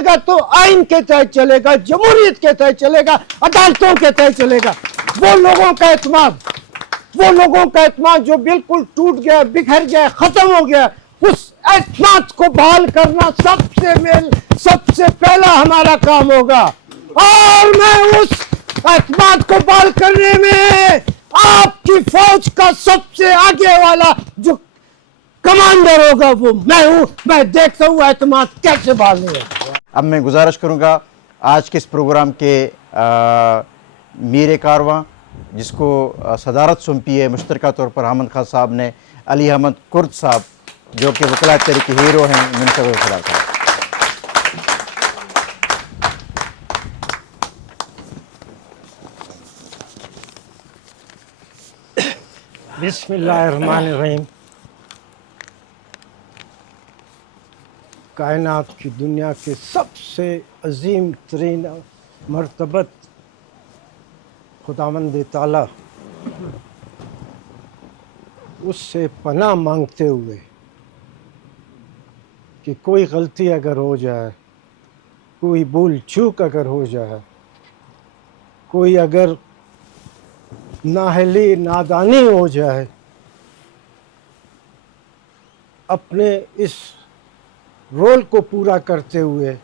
چلے گا تو آئین کے تحت چلے گا, جمہوریت کے تحت چلے گا, عدالتوں کے تحت چلے گا. وہ لوگوں کا اعتماد جو بالکل ٹوٹ گیا, بکھر گیا, ختم ہو گیا, اس اعتماد کو بحال کرنا سب سے پہلا ہمارا کام ہوگا. اور میں اس اعتماد کو بحال کرنے میں آپ کی فوج کا سب سے آگے والا جو کمانڈر ہوگا وہ میں ہوں. میں دیکھتا ہوں اعتماد کیسے بحال نہیں ہوگا. اب میں گزارش کروں گا آج کے اس پروگرام کے میر کارواں جس کو صدارت سونپی ہے مشترکہ طور پر حامد خان صاحب نے, علی احمد کرد صاحب جو کہ وکلاء تحریک ہیرو ہیں, منتظر خدا صاحب. بسم اللہ الرحمن الرحیم. کائنات کی دنیا کے سب سے عظیم ترین مرتبت خداوند تعالیٰ, اس سے پناہ مانگتے ہوئے کہ کوئی غلطی اگر ہو جائے, کوئی بھول چوک اگر ہو جائے, کوئی اگر نااہلی نادانی ہو جائے, اپنے اس رول کو پورا کرتے ہوئے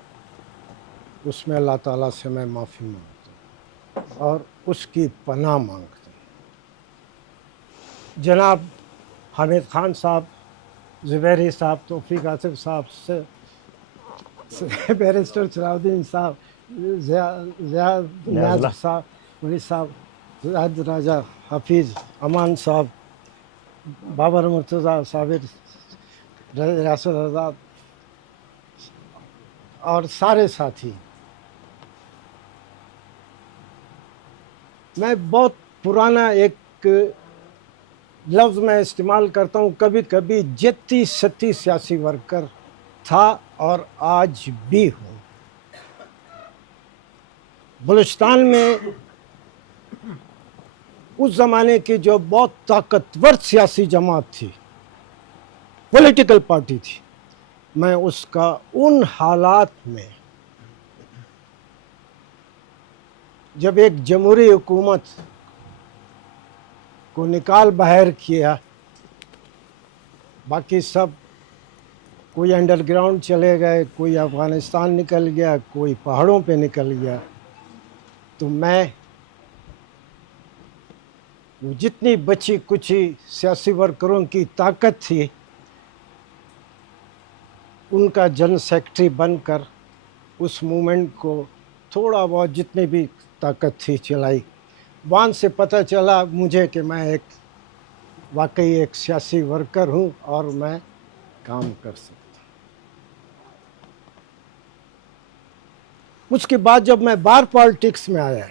اس میں اللہ تعالیٰ سے میں معافی مانگتا ہوں اور اس کی پناہ مانگتا ہوں. جناب حامد خان صاحب, زبیری صاحب, توفیق آصف صاحب سے, بیرسٹر سراؤدین صاحب, ضیاء نیاز صاحب, ملی صاحب, زاہد راجہ, حفیظ امان صاحب, بابر مرتضیٰ, صابر, ریاست آزاد اور سارے ساتھی. میں بہت پرانا ایک لفظ میں استعمال کرتا ہوں کبھی کبھی, جتی ستی سیاسی ورکر تھا اور آج بھی ہوں. بلوچستان میں اس زمانے کی جو بہت طاقتور سیاسی جماعت تھی, پولیٹیکل پارٹی تھی, میں اس کا ان حالات میں جب ایک جمہوری حکومت کو نکال باہر کیا, باقی سب کوئی انڈر گراؤنڈ چلے گئے, کوئی افغانستان نکل گیا, کوئی پہاڑوں پہ نکل گیا, تو میں جتنی بچی کچی سیاسی ورکروں کی طاقت تھی ان کا جنرل سیکرٹری بن کر اس موومنٹ کو تھوڑا بہت جتنی بھی طاقت تھی چلائی. وہاں سے پتہ چلا مجھے کہ میں واقعی ایک سیاسی ورکر ہوں اور میں کام کر سکتا ہوں. اس کے بعد جب میں بار پالیٹکس میں آیا,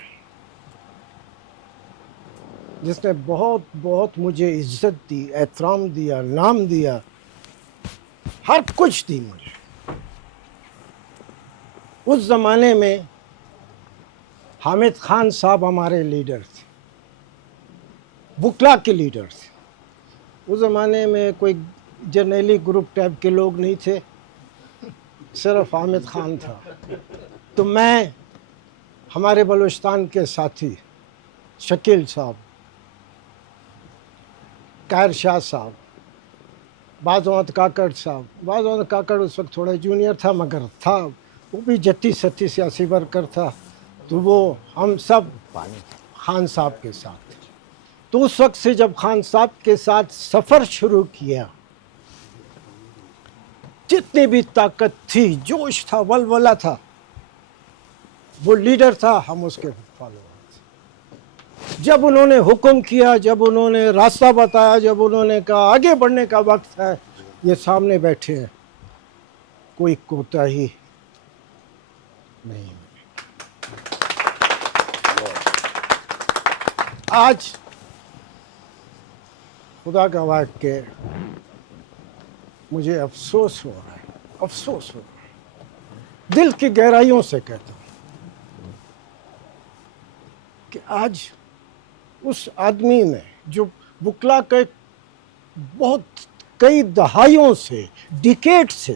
جس نے بہت مجھے عزت دی, احترام دیا, نام دیا, ہر کچھ دی مجھے. اس زمانے میں حامد خان صاحب ہمارے لیڈر تھے, وکلا کے لیڈر تھے. اس زمانے میں کوئی جرنیلی گروپ ٹائپ کے لوگ نہیں تھے, صرف حامد خان تھا. تو میں, ہمارے بلوچستان کے ساتھی شکیل صاحب, قاہر شاہ صاحب, بعض وقت کاکڑ صاحب, بعض وقت کاکڑ اس وقت تھوڑا جونیئر تھا مگر تھا, وہ بھی جتی ستی سیاسی ورکر تھا. تو وہ ہم سب خان صاحب کے ساتھ تھے. تو اس وقت سے جب خان صاحب کے ساتھ سفر شروع کیا, جتنی بھی طاقت تھی, جوش تھا, ولولہ تھا, وہ لیڈر تھا, ہم اس کے فالوور تھے. جب انہوں نے حکم کیا, جب انہوں نے راستہ بتایا, جب انہوں نے کہا آگے بڑھنے کا وقت ہے, یہ سامنے بیٹھے ہیں, کوئی کوتاہی نہیں. آج خدا کا واقعہ کہ مجھے افسوس ہو رہا ہے, افسوس ہو رہا ہے, دل کی گہرائیوں سے کہتا ہوں کہ آج اس آدمی نے جو وکلا کے بہت کئی دہائیوں سے, ڈیکیڈ سے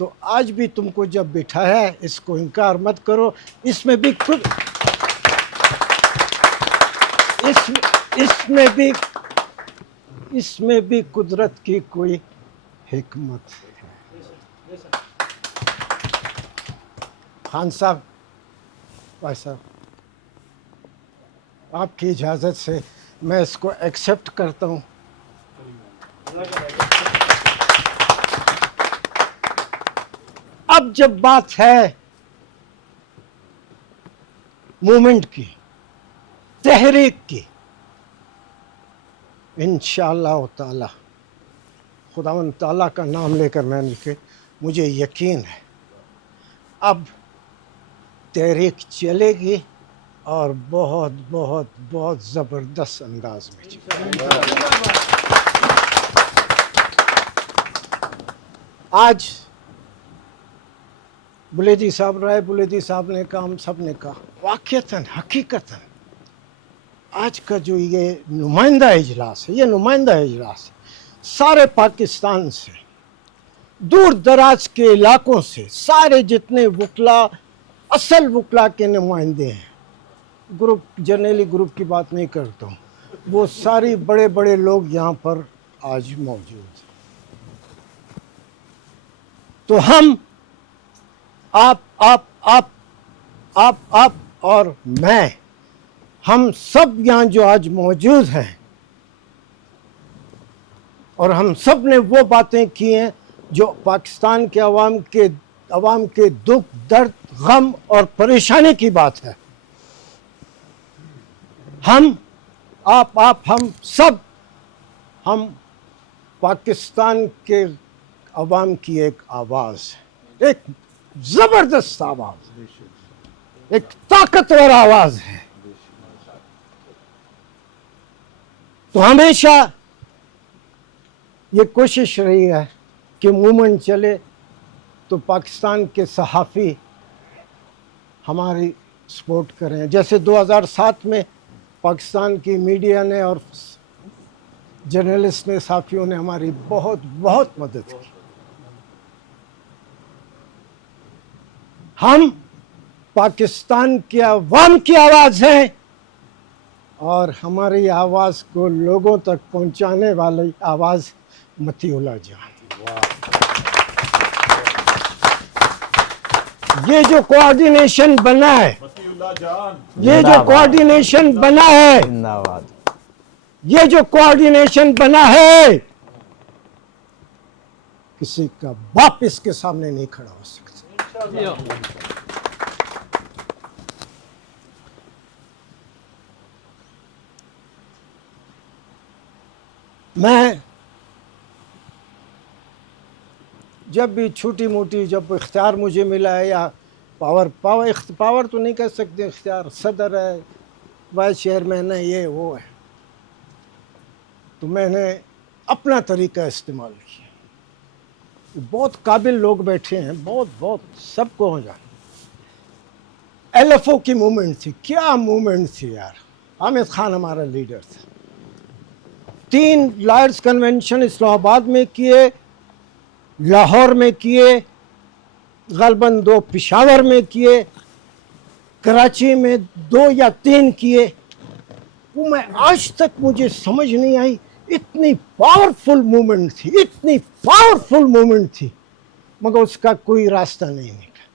تو آج بھی تم کو جب بٹھایا ہے اس کو انکار مت کرو. اس میں بھی خود اس میں بھی قدرت کی کوئی حکمت ہے. خان صاحب، بھائی صاحب، آپ کی اجازت سے میں اس کو ایکسیپٹ کرتا ہوں. اب جب بات ہے مومنٹ کی، تحریک کی، انشاءاللہ تعالی خداوند تعالیٰ کا نام لے کر میں نے مجھے یقین ہے اب تحریک چلے گی اور بہت بہت بہت زبردست انداز میں چلے گی. آج بلیدی صاحب، رائے بلیدی صاحب نے کہا، ہم سب نے کہا، واقعتاً حقیقتاً آج کا جو یہ نمائندہ اجلاس ہے، یہ نمائندہ اجلاس ہے، سارے پاکستان سے، دور دراز کے علاقوں سے، سارے جتنے وکلا، اصل وکلا کے نمائندے ہیں، گروپ جرنیلی گروپ کی بات نہیں کرتا ہوں، وہ ساری بڑے بڑے لوگ یہاں پر آج موجود ہیں. تو ہم آپ اور میں، ہم سب یہاں جو آج موجود ہیں، اور ہم سب نے وہ باتیں کی ہیں جو پاکستان کے عوام کے دکھ، درد، غم اور پریشانی کی بات ہے. ہم ہم پاکستان کے عوام کی ایک آواز ہے، ایک زبردست آواز، ایک طاقتور آواز ہے. تو ہمیشہ یہ کوشش رہی ہے کہ موومنٹ چلے تو پاکستان کے صحافی ہماری سپورٹ کریں. جیسے 2007 میں پاکستان کی میڈیا نے اور جرنلسٹ نے، صحافیوں نے ہماری بہت بہت مدد کی. ہم پاکستان کے عوام کی آواز ہیں اور ہماری آواز کو لوگوں تک پہنچانے والی آواز متی اللہ جان. یہ جو کوآرڈینیشن بنا ہے، یہ جو کوآرڈینیشن بنا ہے، یہ جو کوآرڈینیشن بنا ہے، کسی کا باپ اس کے سامنے نہیں کھڑا ہو سکتا. میں جب بھی چھوٹی موٹی جب اختیار مجھے ملا ہے، یا پاور تو نہیں کہہ سکتے، اختیار، صدر ہے، وائس چیئرمین ہے، یہ وہ ہے، تو میں نے اپنا طریقہ استعمال کیا. بہت قابل لوگ بیٹھے ہیں، بہت سب کو ہو جانا. ایل ایف او کی موومنٹ تھی، کیا موومنٹ تھی یار. حامد خان ہمارا لیڈر تھا. 3 لائرز کنونشن اسلام آباد میں کیے، لاہور میں کیے، غالباً 2 پشاور میں کیے، کراچی میں 2 یا 3 کیے. وہ میں آج تک مجھے سمجھ نہیں آئی، اتنی پاورفل موومنٹ تھی، اتنی پاورفل موومنٹ تھی، مگر اس کا کوئی راستہ نہیں نکلا،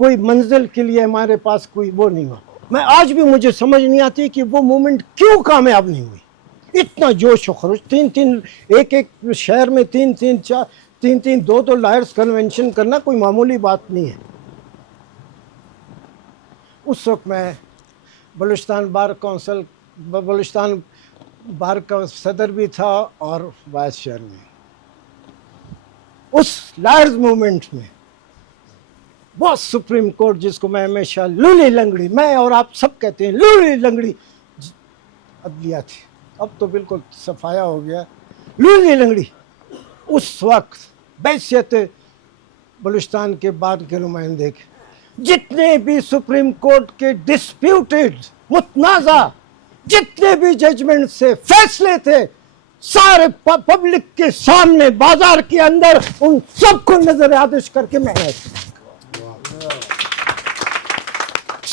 کوئی منزل کے لیے ہمارے پاس کوئی وہ نہیں ہوا. میں آج بھی مجھے سمجھ نہیں آتی کہ وہ موومنٹ کیوں کامیاب نہیں ہوئی. اتنا جوش و خروش، 3 ایک شہر میں 3 2 لائرز کنونشن کرنا کوئی معمولی بات نہیں ہے. اس وقت میں بلوچستان بار کا صدر بھی تھا اور وائس چیئرمین. اس لائرز موومنٹ میں بہت سپریم کورٹ، جس کو میں ہمیشہ لولی لنگڑی، میں اور آپ سب کہتے ہیں لولی لنگڑی عدلیہ تھی، اب تو بالکل صفایا ہو گیا. لولی لنگڑی اس وقت بحیثیت بلوچستان کے بار کے نمائندے کے جتنے بھی سپریم کورٹ کے ڈسپیوٹڈ، متنازع جتنے بھی ججمنٹ سے فیصلے تھے، سارے پبلک کے سامنے بازار کے اندر ان سب کو نظر آتش کر کے میں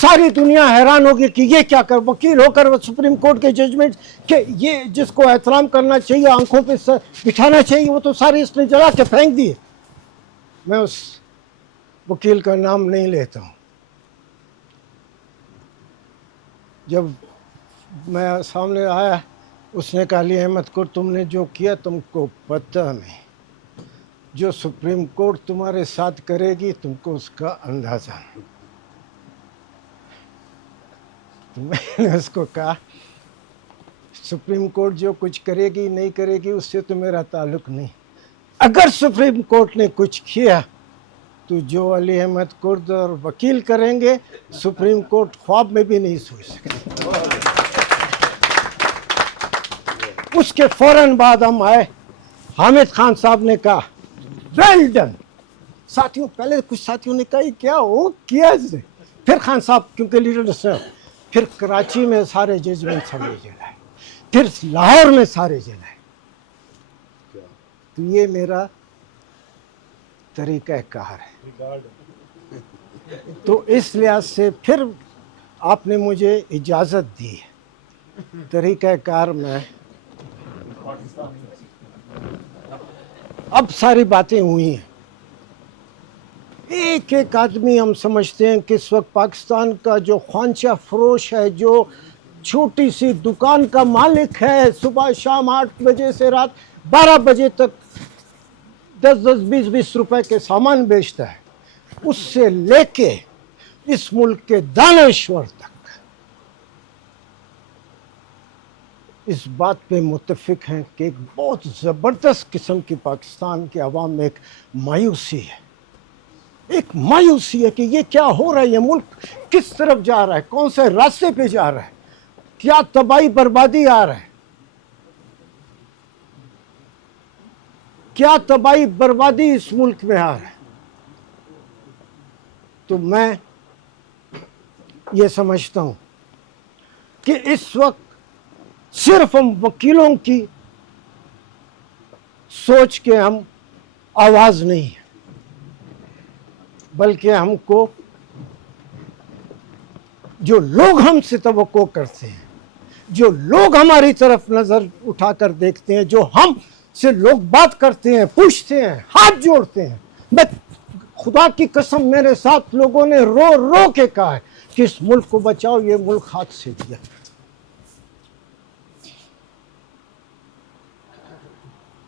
ساری دنیا حیران ہوگی کہ یہ کیا کر وکیل ہو کر سپریم کورٹ کے ججمنٹ کہ یہ جس کو احترام کرنا چاہیے آنکھوں پہ بٹھانا چاہیے وہ تو سارے اس نے جلا کے پھینک دیے. میں اس وکیل کا نام نہیں لیتا ہوں. جب میں سامنے آیا اس نے کہا علی احمد قرد تم نے جو کیا تم کو پتہ نہیں, جو سپریم کورٹ تمہارے ساتھ کرے گی تم کو اس کا اندازہ نہیں. تو میں نے اس کو کہا سپریم کورٹ جو کچھ کرے گی نہیں کرے گی اس سے تو میرا تعلق نہیں. اگر سپریم کورٹ نے کچھ کیا تو جو علی احمد قرد اور وکیل کریں گے سپریم کورٹ خواب میں بھی نہیں سوچ سکتے. اس کے فوراً بعد ہم آئے, حامد خان صاحب نے کہا ویل ڈن. ساتھیوں پہلے کچھ ساتھیوں نے کہا یہ کیا ہو کیا اس نے. پھر خان صاحب کیونکہ لیڈر سے, پھر کراچی میں سارے ججمنٹ سب نے جلائے, پھر لاہور میں سارے جلائے. تو یہ میرا طریقہ کار ہے. تو اس لحاظ سے پھر آپ نے مجھے اجازت دی ہے. طریقہ کار میں اب ساری باتیں ہوئی ہیں. ایک ایک آدمی ہم سمجھتے ہیں کہ اس وقت پاکستان کا جو خوانچہ فروش ہے, جو چھوٹی سی دکان کا مالک ہے, صبح شام 8 بجے سے رات 12 بجے تک 10-10 20-20 روپے کے سامان بیچتا ہے, اس سے لے کے اس ملک کے دانشور تک اس بات پہ متفق ہیں کہ ایک بہت زبردست قسم کی پاکستان کے عوام میں ایک مایوسی ہے. ایک مایوسی ہے کہ یہ کیا ہو رہا ہے, یہ ملک کس طرف جا رہا ہے, کون سے راستے پہ جا رہا ہے, کیا تباہی بربادی آ رہا ہے, کیا تباہی بربادی اس ملک میں آ رہا ہے. تو میں یہ سمجھتا ہوں کہ اس وقت صرف ہم وکیلوں کی سوچ کے ہم آواز نہیں ہے, بلکہ ہم کو جو لوگ ہم سے توقع کرتے ہیں, جو لوگ ہماری طرف نظر اٹھا کر دیکھتے ہیں, جو ہم سے لوگ بات کرتے ہیں, پوچھتے ہیں, ہاتھ جوڑتے ہیں. میں خدا کی قسم میرے ساتھ لوگوں نے رو رو کے کہا ہے کہ اس ملک کو بچاؤ, یہ ملک ہاتھ سے گیا.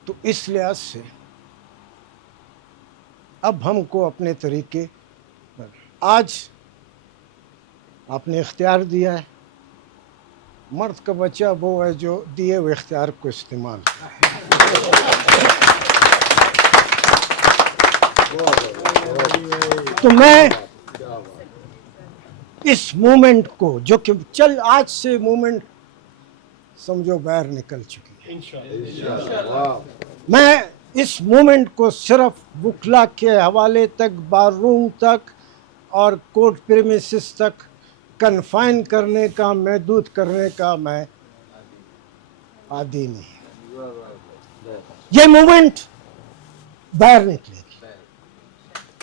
تو اس لحاظ سے اب ہم کو اپنے طریقے, آج آپ نے اختیار دیا ہے, مرد کا بچہ وہ ہے جو دیے ہوئے اختیار کو استعمال تو میں اس مومنٹ کو جو کہ آج سے مومنٹ سمجھو باہر نکل چکی ہے, میں اس مومنٹ کو صرف وکلا کے حوالے تک, بار روم تک اور کورٹ پریمیسز تک کنفائن کرنے کا, محدود کرنے کا میں عادی نہیں. یہ مومنٹ باہر نکلے گی,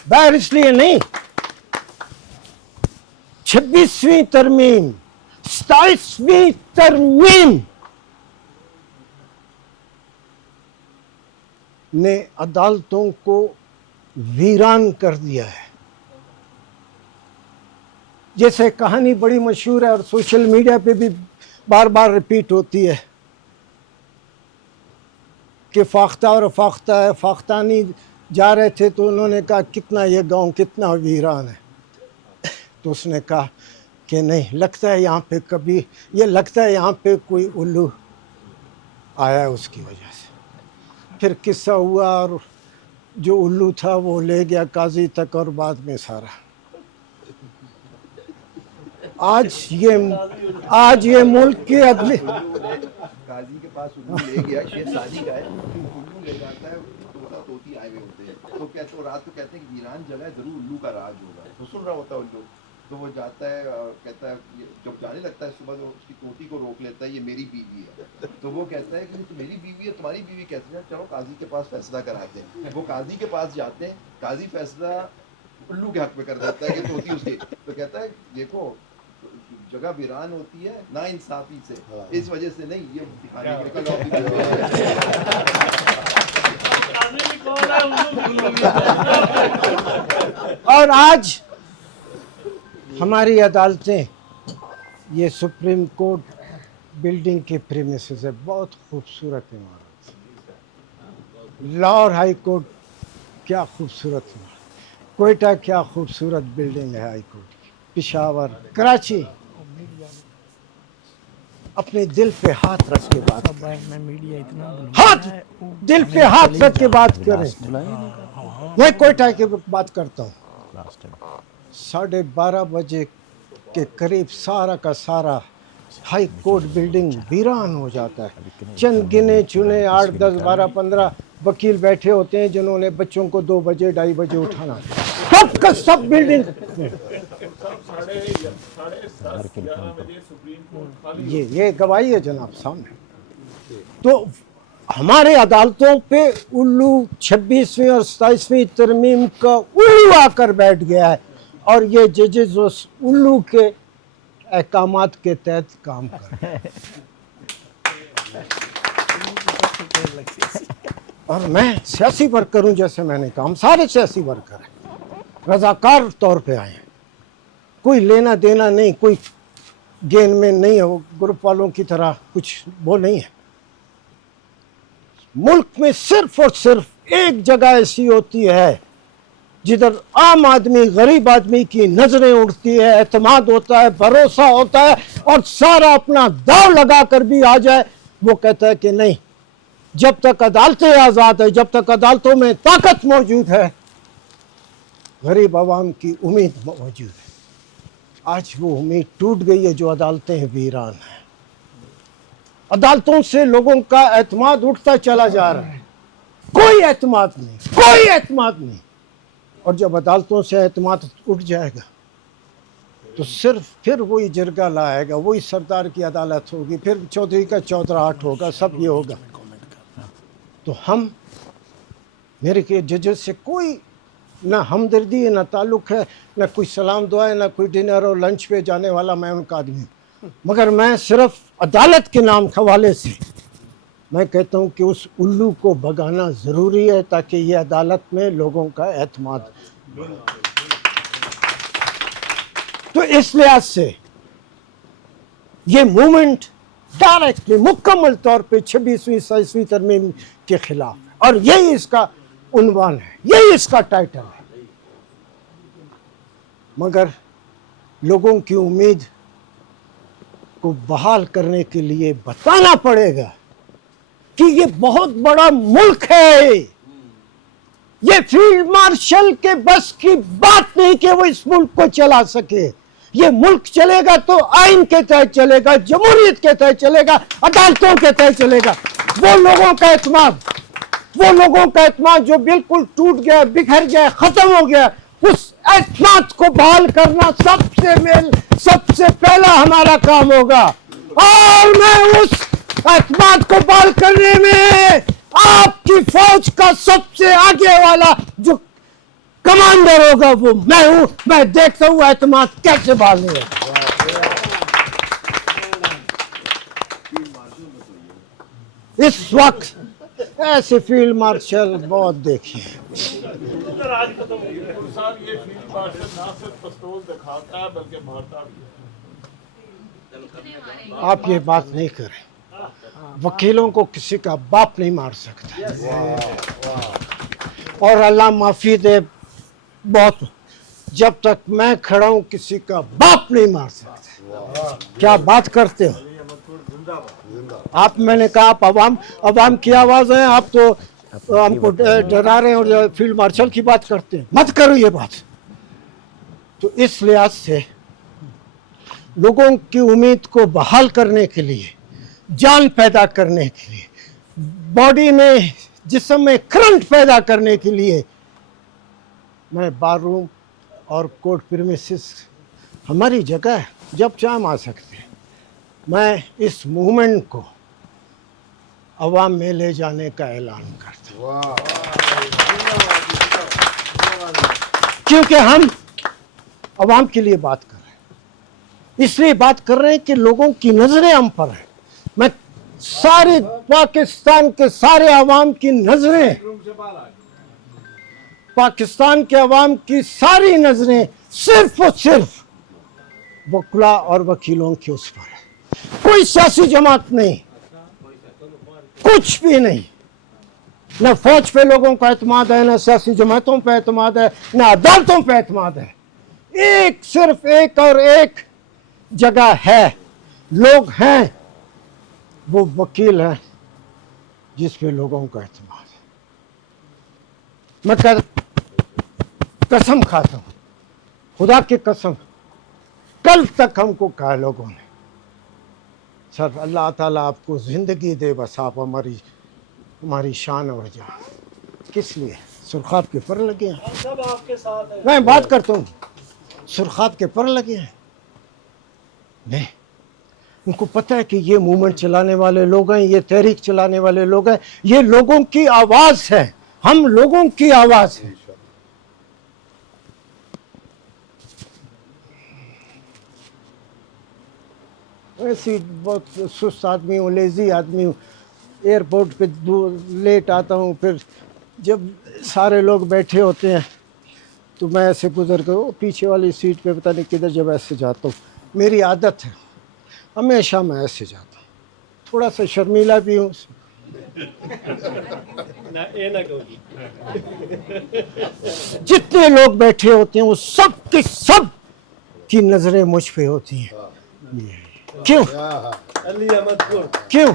باہر اس لیے نہیں 26ویں ترمیم 27ویں ترمیم نے عدالتوں کو ویران کر دیا ہے. جیسے کہانی بڑی مشہور ہے اور سوشل میڈیا پہ بھی بار بار ریپیٹ ہوتی ہے کہ فاختہ اور فاختانی جا رہے تھے تو انہوں نے کہا کتنا یہ گاؤں کتنا ویران ہے. تو اس نے کہا کہ نہیں, لگتا ہے یہاں پہ کبھی, یہ لگتا ہے یہاں پہ کوئی الو آیا اس کی وجہ سے. پھر قصہ ہوا اور جو الو تھا وہ لے گیا قاضی تک اور بعد میں سارا. آج یہ ملک کے عدلی قاضی کے پاس الو لے گیا, شیخ سادی کا ہے, الو لے جاتا ہے, طوطی آئے ہوئے ہوتے ہیں, تو کہتے رات کو کہتے ہیں کہ ویران جگہ ہے ضرور الو کا راج ہوگا, تو سن رہا ہوتا ہے الو. تو تو وہ جاتا ہے کہتا ہے جب جانے لگتا ہے صبح تو اس کی توتی کو روک لیتا ہے یہ میری بیوی ہے. تو وہ کہتا ہے کہ تو میری بیوی ہے تمہاری بیوی کہتے ہیں چلو قاضی کے پاس فیصلہ کراتے ہیں. وہ قاضی کے پاس جاتے ہیں, قاضی فیصلہ الو کے حق میں کر دیتا ہے کہ توتی اس کی. تو کہتا ہے دیکھو جگہ ویران ہوتی ہے نا انصافی سے, اس وجہ سے نہیں, یہ دکھانے کے اور آج ہماری عدالتیں, یہ سپریم کورٹ بلڈنگ کے پریمیسز ہے, بہت خوبصورت عمارت. لاہور ہائی کورٹ کیا خوبصورت عمارت, کوئٹہ کیا خوبصورت بلڈنگ ہے ہائی کورٹ کی, پشاور, کراچی. اپنے دل پہ ہاتھ رکھ کے بات کریں, ہاتھ دل پہ ہاتھ رکھ کے بات کریں. میں کوئٹہ کی بات کرتا ہوں. 12:30 بجے کے قریب سارا کا سارا ہائی کورٹ بلڈنگ ویران ہو جاتا ہے. چند گنے چنے 8, 10, 12, 15 وکیل بیٹھے ہوتے ہیں جنہوں نے بچوں کو 2 بجے 2:30 بجے اٹھانا, سب کا سب بلڈنگ. یہ گواہی ہے جناب سامنے. تو ہمارے عدالتوں پہ الو 26ویں اور 27ویں ترمیم کا الو آ کر بیٹھ گیا ہے, اور یہ ججز اس الو کے احکامات کے تحت کام کر رہے ہیں. اور میں سیاسی ورکر ہوں, جیسے میں نے کہا ہم سارے سیاسی ورکر ہیں, رضاکار طور پہ آئے ہیں, کوئی لینا دینا نہیں, کوئی گین میں نہیں ہے, وہ گروپ والوں کی طرح کچھ وہ نہیں ہے. ملک میں صرف اور صرف ایک جگہ ایسی ہوتی ہے جدھر عام آدمی, غریب آدمی کی نظریں اڑتی ہے, اعتماد ہوتا ہے, بھروسہ ہوتا ہے, اور سارا اپنا داؤ لگا کر بھی آ جائے. وہ کہتا ہے کہ نہیں, جب تک عدالتیں آزاد ہے, جب تک عدالتوں میں طاقت موجود ہے, غریب عوام کی امید موجود ہے. آج وہ امید ٹوٹ گئی ہے, جو عدالتیں ویران ہیں. عدالتوں سے لوگوں کا اعتماد اٹھتا چلا جا رہا ہے, کوئی اعتماد نہیں, کوئی اعتماد نہیں. اور جب عدالتوں سے اعتماد اٹھ جائے گا تو صرف پھر وہی جرگہ لائے گا, وہی سردار کی عدالت ہوگی, پھر چودھری کا چودراہٹ ہوگا, سب یہ ہوگا. تو ہم, میرے کے ججز سے کوئی نہ ہمدردی ہے, نہ تعلق ہے, نہ کوئی سلام دعا ہے, نہ کوئی ڈنر اور لنچ پہ جانے والا میں ان کا آدمی ہوں. مگر میں صرف عدالت کے نام حوالے سے میں کہتا ہوں کہ اس الو کو بھگانا ضروری ہے, تاکہ یہ عدالت میں لوگوں کا اعتماد. تو اس لحاظ سے یہ موومنٹ ڈائریکٹلی مکمل طور پہ 26ویں 27ویں ترمیم کے خلاف ہے, اور یہی اس کا عنوان ہے, یہی اس کا ٹائٹل ہے. مگر لوگوں کی امید کو بحال کرنے کے لیے بتانا پڑے گا کہ یہ بہت بڑا ملک ہے. یہ فیلڈ مارشل کے بس کی بات نہیں کہ وہ اس ملک کو چلا سکے. یہ ملک چلے گا تو آئین کے تحت چلے گا, جمہوریت کے تحت چلے گا, عدالتوں کے تحت چلے گا. وہ لوگوں کا اعتماد جو بالکل ٹوٹ گیا, بکھر گیا, ختم ہو گیا, اس اعتماد کو بحال کرنا سب سے پہلا ہمارا کام ہوگا. اور میں اس اعتماد کو بحال کرنے میں آپ کی فوج کا سب سے آگے والا جو کمانڈر ہوگا وہ میں ہوں. میں دیکھتا ہوں اعتماد کیسے بحال ہے. اس وقت ایسے فیلڈ مارشل بہت دیکھے ہیں. آپ یہ بات نہیں کریں, وکیلوں کو کسی کا باپ نہیں مار سکتا. اور اللہ معافی دے, بہت جب تک میں کھڑا ہوں کسی کا باپ نہیں مار سکتا. کیا بات کرتے ہو آپ؟ میں نے کہا آپ عوام کی آواز ہیں, آپ تو ہم کو ڈرا رہے ہیں اور فیلڈ مارشل کی بات کرتے ہیں. مت کرو یہ بات. تو اس لحاظ سے لوگوں کی امید کو بحال کرنے کے لیے, جان پیدا کرنے کے لیے, باڈی میں, جسم میں کرنٹ پیدا کرنے کے لیے میں بار روم اور کورٹ پریمیسز ہماری جگہ ہے, جب چاہے ہم آ سکتے ہیں. میں اس موومنٹ کو عوام میں لے جانے کا اعلان کرتا ہوں, کیونکہ ہم عوام کے لیے بات کر رہے ہیں. اس لیے بات کر رہے ہیں کہ لوگوں کی نظریں ہم پر ہیں. میں سارے پاکستان کے سارے عوام کی نظریں, پاکستان کے عوام کی ساری نظریں صرف اور صرف وکلا اور وکیلوں کی اس پر ہے. کوئی سیاسی جماعت نہیں, کچھ بھی نہیں. نہ فوج پہ لوگوں کا اعتماد ہے, نہ سیاسی جماعتوں پہ اعتماد ہے, نہ عدالتوں پہ اعتماد ہے. ایک صرف ایک اور ایک جگہ ہے, لوگ ہیں, وہ وکیل ہیں جس پہ لوگوں کا اعتماد ہے. میں قسم کھاتا ہوں, خدا کی قسم, کل تک ہم کو کہا لوگوں نے, سر اللہ تعالیٰ آپ کو زندگی دے, بس آپ ہماری شان اور جان. کس لیے؟ سرخاب کے پر لگے ہیں. سب آپ کے ساتھ ہیں. میں بات کرتا ہوں, سرخاب کے پر لگے ہیں. نہیں, ان کو پتہ ہے کہ یہ موومنٹ چلانے والے لوگ ہیں, یہ تحریک چلانے والے لوگ ہیں, یہ لوگوں کی آواز ہے, ہم لوگوں کی آواز ہے. ایسی بہت سست آدمی ہوں, لیزی آدمی ہوں. ایئرپورٹ پہ لیٹ آتا ہوں, پھر جب سارے لوگ بیٹھے ہوتے ہیں تو میں ایسے گزر کر پیچھے والی سیٹ پہ پتہ نہیں کدھر جب ایسے جاتا ہوں. میری عادت ہے, ہمیشہ میں ایسے جاتا ہوں. تھوڑا سا شرمیلا بھی ہوں. جتنے لوگ بیٹھے ہوتے ہیں وہ سب کی سب کی نظریں مجھ پہ ہوتی ہیں. کیوں؟ کیوں؟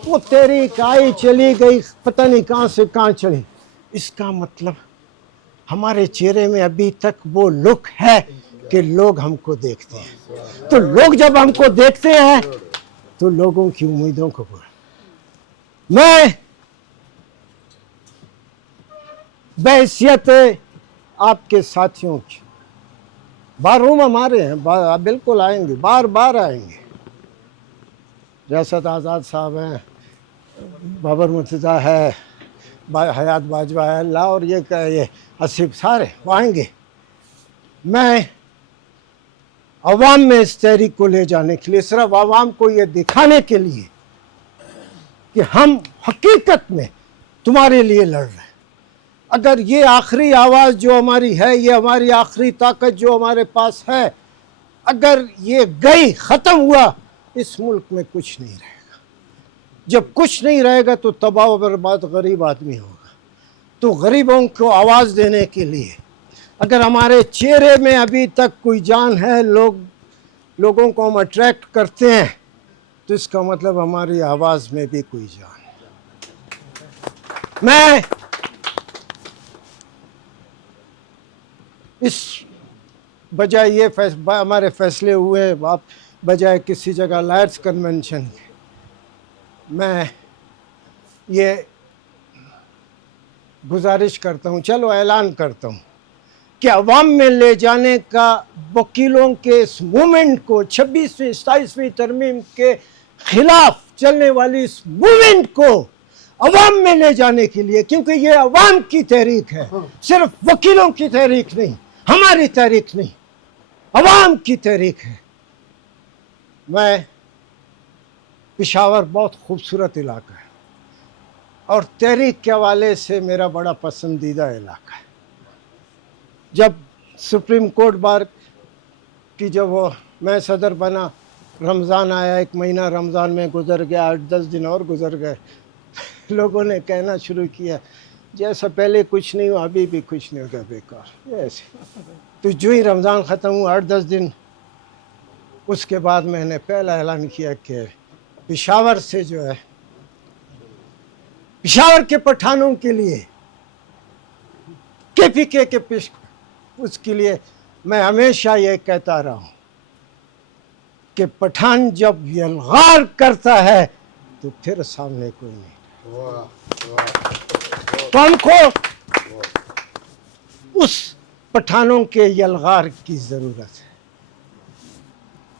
وہ تحریک آئی چلی گئی, پتہ نہیں کہاں سے کہاں چلی. اس کا مطلب ہمارے چہرے میں ابھی تک وہ لک ہے کہ لوگ ہم کو دیکھتے ہیں. تو لوگ جب ہم کو دیکھتے ہیں تو لوگوں کی امیدوں کو پورا. میں بحیثیت آپ کے ساتھیوں کی, بار روم ہمارے ہیں, بالکل آئیں گے, بار بار آئیں گے. ریاست آزاد صاحب ہیں, بابر مرتضیٰ ہے, حیات باجوہ ہے, اللہ اور یہ حسیب, سارے آئیں گے. میں عوام میں اس تحریک کو لے جانے کے لیے, صرف عوام کو یہ دکھانے کے لیے کہ ہم حقیقت میں تمہارے لیے لڑ رہے ہیں. اگر یہ آخری آواز جو ہماری ہے, یہ ہماری آخری طاقت جو ہمارے پاس ہے, اگر یہ گئی, ختم ہوا, اس ملک میں کچھ نہیں رہے گا. جب کچھ نہیں رہے گا تو تباہ و برباد غریب آدمی ہوگا. تو غریبوں کو آواز دینے کے لیے اگر ہمارے چہرے میں ابھی تک کوئی جان ہے, لوگوں کو ہم اٹریکٹ کرتے ہیں, تو اس کا مطلب ہماری آواز میں بھی کوئی جان ہے. میں اس بجائے یہ ہمارے فیصلے ہوئے آپ بجائے کسی جگہ لائٹس کنونشن کے, میں یہ گزارش کرتا ہوں, چلو اعلان کرتا ہوں کہ عوام میں لے جانے کا, وکیلوں کے اس موومنٹ کو, 26ویں 27ویں ترمیم کے خلاف چلنے والی اس موومنٹ کو عوام میں لے جانے کے لیے, کیونکہ یہ عوام کی تحریک ہے, صرف وکیلوں کی تحریک نہیں, ہماری تحریک نہیں, عوام کی تحریک ہے. میں پشاور بہت خوبصورت علاقہ ہے اور تحریک کے حوالے سے میرا بڑا پسندیدہ علاقہ ہے. جب سپریم کورٹ بار کی جب میں صدر بنا, رمضان آیا, 1 مہینہ رمضان میں گزر گیا, 8-10 دن اور گزر گئے. لوگوں نے کہنا شروع کیا جیسا پہلے کچھ نہیں ہوا ابھی بھی کچھ نہیں ہوگا, بیکار ایسے. تو جو ہی رمضان ختم ہوا 8-10 دن, اس کے بعد میں نے پہلا اعلان کیا کہ پشاور سے جو ہے, پشاور کے پٹھانوں کے لیے, KPK کے اس کے لیے میں ہمیشہ یہ کہتا رہا ہوں کہ پٹھان جب یلغار کرتا ہے تو پھر سامنے کوئی نہیں. تو ہم کو اس پٹھانوں کے یلغار کی ضرورت ہے.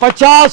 50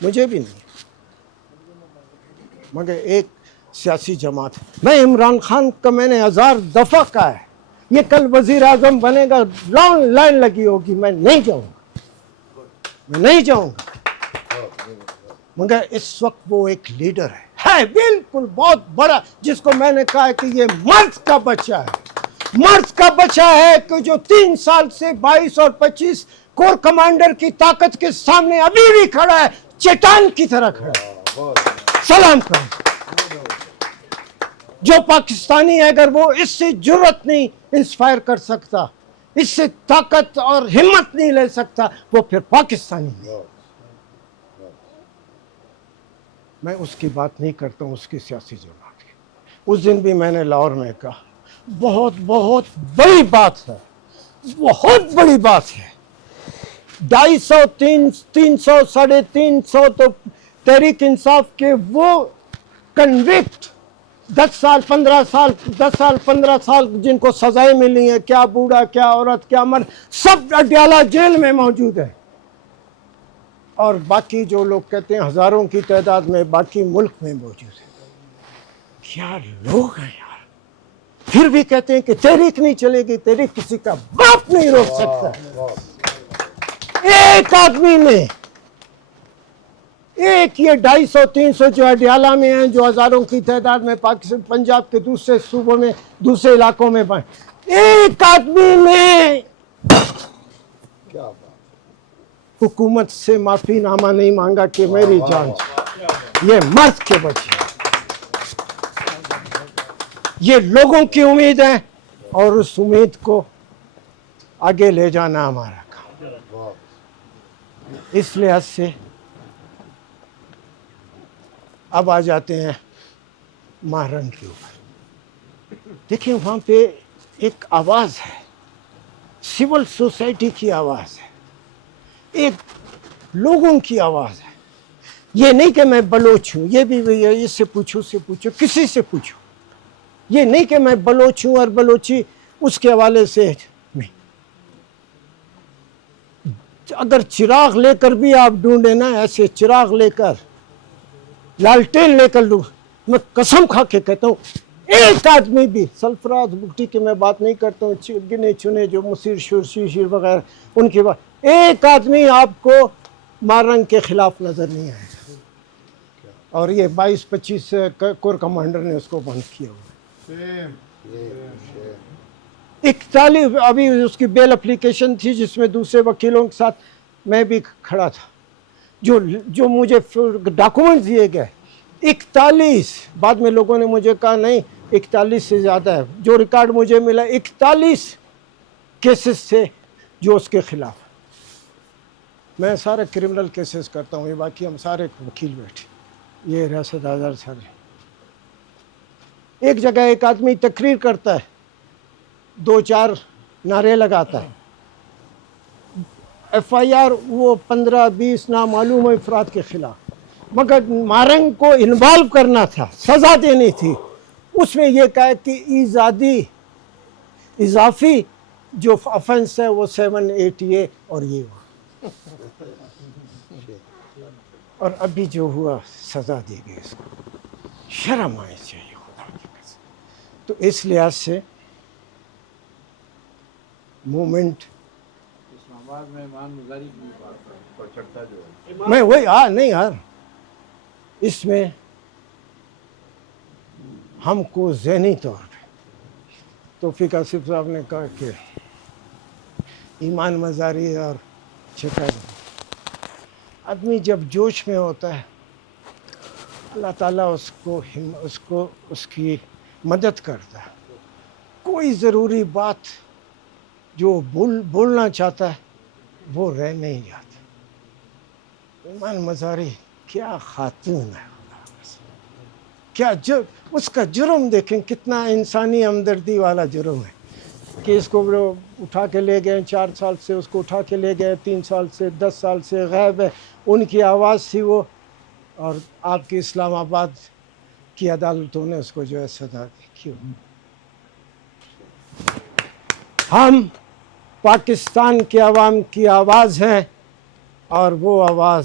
مجھے بھی نہیں، مگر ایک سیاسی جماعت. میں عمران خان کا میں نے 1000 دفعہ کہا ہے یہ کل وزیر اعظم بنے گا، لائن لگی ہوگی، میں نہیں جاؤں گا، میں نہیں جاؤں گا. مگر اس وقت وہ ایک لیڈر ہے بالکل بہت بڑا، جس کو میں نے کہا ہے کہ یہ مرد کا بچہ ہے، مرد کا بچہ ہے کہ جو 3 سال سے 22 اور 25 کور کمانڈر کی طاقت کے سامنے ابھی بھی کھڑا ہے، چٹان کی طرح کھڑا ہے. سلام کریں. جو پاکستانی ہے اگر وہ اس سے جرأت نہیں انسپائر کر سکتا، اس سے طاقت اور ہمت نہیں لے سکتا، وہ پھر پاکستانی نہیں. میں اس کی بات نہیں کرتا ہوں، اس کی سیاسی جماعت کی. اس دن بھی میں نے لاہور میں کہا بہت بہت بڑی بات ہے، بہت بڑی بات ہے. 250 300 350 تو تحریک انصاف کے وہ کنوکٹ 10 سال 15 سال جن کو سزائیں ملی ہیں، کیا بوڑھا کیا عورت کیا مرد، سب اڈیالہ جیل میں موجود ہے. اور باقی جو لوگ کہتے ہیں ہزاروں کی تعداد میں باقی ملک میں موجود ہے. کیا لوگ ہیں یار. پھر بھی کہتے ہیں کہ تحریک نہیں چلے گی، تحریک کسی کا باپ نہیں روک سکتا. ایک آدمی نے، ایک یہ 250 300 جو اڈیالہ میں ہیں، جو ہزاروں کی تعداد میں پاکستان پنجاب کے دوسرے صوبوں میں دوسرے علاقوں میں پائیں، ایک آدمی نے حکومت سے معافی نامہ نہیں مانگا کہ میری جان. یہ مرد کے بچے، یہ لوگوں کی امید ہے اور اس امید کو آگے لے جانا ہمارا کام. اس لحاظ سے اب آ جاتے ہیں مہرنگ کے اوپر. دیکھیں وہاں پہ ایک آواز ہے، سول سوسائٹی کی آواز ہے، ایک لوگوں کی آواز ہے. یہ نہیں کہ میں بلوچ ہوں، یہ بھی اس سے پوچھو، اس سے پوچھو، کسی سے پوچھو. یہ نہیں کہ میں بلوچ ہوں اور بلوچی اس کے حوالے سے نہیں. اگر چراغ لے کر بھی آپ ڈھونڈیں نا، ایسے چراغ لے کر، لالٹین لے کر لوں، میں قسم کھا کے کہتا ہوں ایک آدمی بھی، سرفراز بگٹی کی میں بات نہیں کرتا ہوں، گنے چنے جو مسیر شیر وغیرہ ان کی بات، ایک آدمی آپ کو مہرنگ کے خلاف نظر نہیں آئے گا. اور یہ 22-25 کور کمانڈر نے اس کو بند کیا ہوا. 41 ابھی اس کی بیل اپلیکیشن تھی جس میں دوسرے وکیلوں کے ساتھ میں بھی کھڑا تھا، جو مجھے ڈاکومنٹ دیے گئے 41. بعد میں لوگوں نے مجھے کہا نہیں 41 سے زیادہ ہے. جو ریکارڈ مجھے ملا 41 کیسز تھے جو اس کے خلاف. میں سارے کرمنل کیسز کرتا ہوں، یہ باقی ہم سارے وکیل بیٹھے، یہ ریاست آزار سارے. ایک جگہ ایک آدمی تقریر کرتا ہے، 2-4 نعرے لگاتا ہے، FIR وہ 15-20 نامعلوم افراد کے خلاف، مگر مہرنگ کو انوالو کرنا تھا، سزا دینی تھی. اس میں یہ کہا کہ ایزادی اضافی جو افنس ہے وہ 7-8 اور یہ ہوا. اور ابھی جو ہوا سزا دی گئی اس کو. شرم آنی چاہیے خدا کی قسم. تو اس لحاظ سے مومنٹ میں وہی نہیں یار، اس میں ہم کو ذہنی طور پہ توفیق آصف صاحب نے کہا کہ ایمان مزاری اور شکایت، آدمی جب جوش میں ہوتا ہے اللہ تعالیٰ اس کی مدد کرتا ہے. کوئی ضروری بات جو بولنا چاہتا ہے وہ رہ نہیں جاتا. ایمان مزاری کیا خاتون ہے، کیا اس کا جرم دیکھیں کتنا انسانی ہمدردی والا جرم ہے کہ اس کو اٹھا کے لے گئے 4 سال سے، اس کو اٹھا کے لے گئے 3 سال سے، 10 سال سے غائب ہے. ان کی آواز تھی وہ، اور آپ کی اسلام آباد کی عدالتوں نے اس کو جو ہے سزا دی. کیوں؟ ہم پاکستان کے عوام کی آواز ہیں اور وہ آواز